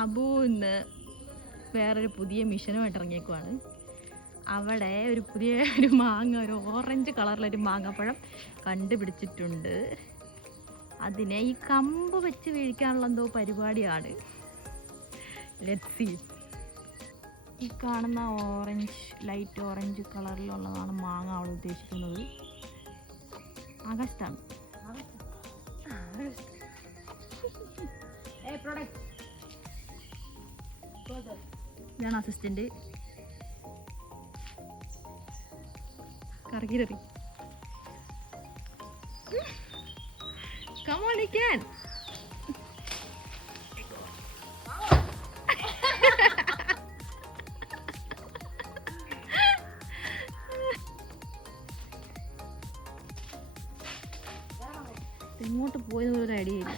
അബു ഇന്ന് വേറൊരു പുതിയ മിഷനുമായിട്ട് ഇറങ്ങിയേക്കുവാണ്. അവിടെ ഒരു മാങ്ങ, ഒരു ഓറഞ്ച് കളറിലൊരു മാങ്ങപ്പഴം കണ്ടുപിടിച്ചിട്ടുണ്ട്. അതിനെ ഈ കമ്പ് വെച്ച് വീഴിക്കാനുള്ള എന്തോ പരിപാടിയാണ്. Let's see. ഈ കാണുന്ന ലൈറ്റ് ഓറഞ്ച് കളറിലുള്ളതാണ് മാങ്ങ അവൾ ഉദ്ദേശിക്കുന്നത്. ആഗസ്റ്റാണ്. ഇതാണ് അസിസ്റ്റന്റ്. കറക്കി Come on, you can. എങ്ങോട്ട് പോയതൊരു ഐഡിയ ഇല്ല.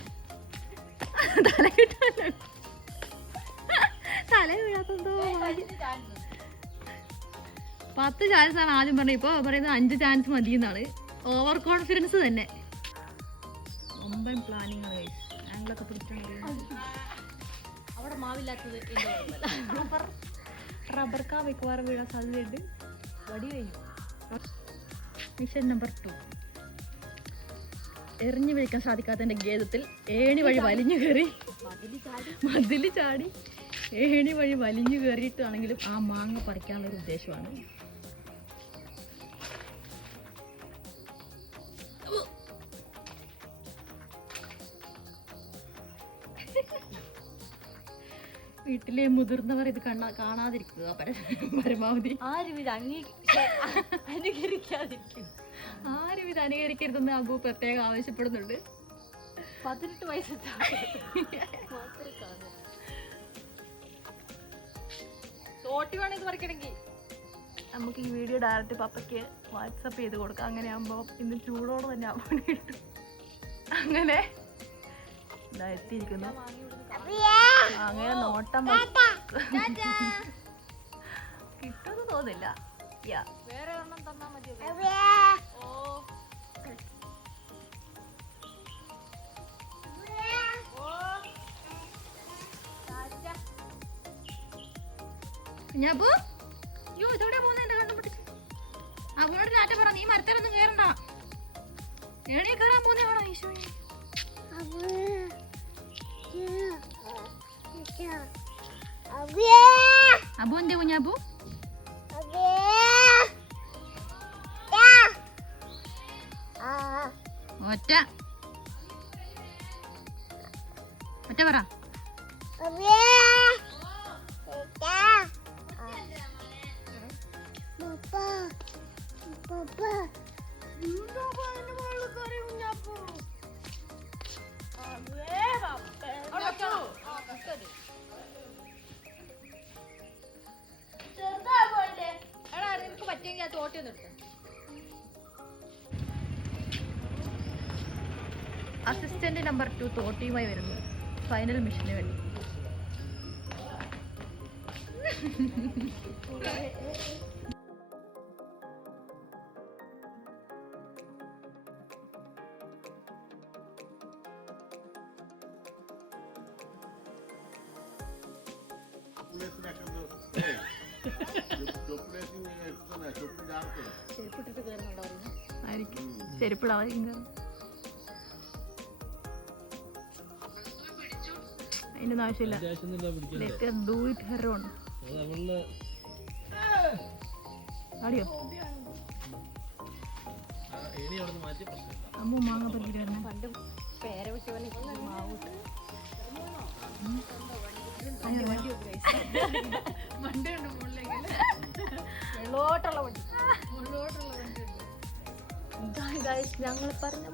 തല വീഴാത്തതോ 10 ചാൻസ് ആണ് ആദ്യം പറഞ്ഞത്. ഇപ്പോൾ പറയുന്നത് 5 ചാൻസ് മതി എന്നാണ്. ഓവർ കോൺഫിഡൻസ് തന്നെ. പ്ലാനിങ് ആണ്. ആംഗിളൊക്കെ പിടിച്ചിട്ടുണ്ട്. അവിടെ മാവില്ലാത്തത് റബ്ബർ കാ മിക്കവാറും വീഴാൻ സാധ്യതയുണ്ട്. വടി കഴിഞ്ഞു. Mission number 2. എറിഞ്ഞു വിളിക്കാൻ സാധിക്കാത്തതിന്റെ ഖേദത്തിൽ ഏണി വഴി വലിഞ്ഞു കയറി മതില് ചാടി ഏണി വഴി വലിഞ്ഞു കയറിയിട്ടാണെങ്കിലും ആ മാങ്ങ പറിക്കാനുള്ളൊരു ഉദ്ദേശമാണ്. വീട്ടിലെ മുതിർന്നവർ ഇത് കാണാതിരിക്കുക പരമാവധി. ആരും ഇത് അനുകരിക്കരുതെന്ന് അബു പ്രത്യേകം ആവശ്യപ്പെടുന്നുണ്ട്. 18 വയസ്സ് തോട്ടി വേണമെങ്കിൽ പറിക്കണമെങ്കിൽ നമുക്ക് ഈ വീഡിയോ ഡയറക്റ്റ് പപ്പയ്ക്ക് വാട്സപ്പ് ചെയ്ത് കൊടുക്കാം. അങ്ങനെ ആകുമ്പോൾ ഇന്ന് ചൂടോടെ തന്നെ അമ്മ കിട്ടും. അങ്ങനെ എത്തിയിരിക്കുന്നു. അങ്ങനെ നോട്ടം കിട്ടുമെന്ന് തോന്നില്ല. വേറെ ഒരെണ്ണം തന്നാ മതി. കുഞ്ഞാപ്പൂ ഇതെവിടെ പോകുന്നുണ്ട് കണ്ടുപിടിച്ച്. അവനോട് ചാറ്റ പറ, നീ മരത്തലൊന്നും കയറണ്ട. ഏണിയെ കയറാൻ പോകുന്നതാണോ ഈശോയെ? അബു എന്തേ കുഞ്ഞാപ്പൂ? ഒറ്റ പറ. അസിസ്റ്റന്റ് നമ്പർ 2 തോട്ടിയുമായി വരുന്നു ഫൈനൽ മിഷന് വേണ്ടി. ചെരുപ്പിടാവാതിരിക്കും. അതിന്റെ ആവശ്യമില്ല. ആടിയോ അമ്മ മാങ്ങ പറിച്ചിട്ട് പണ്ട് പേര വിട്ട് ഞങ്ങൾ പറഞ്ഞ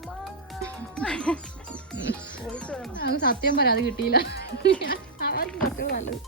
സത്യം പറയാതെ കിട്ടിയില്ല. അവർക്ക് സത്യം നല്ലത്.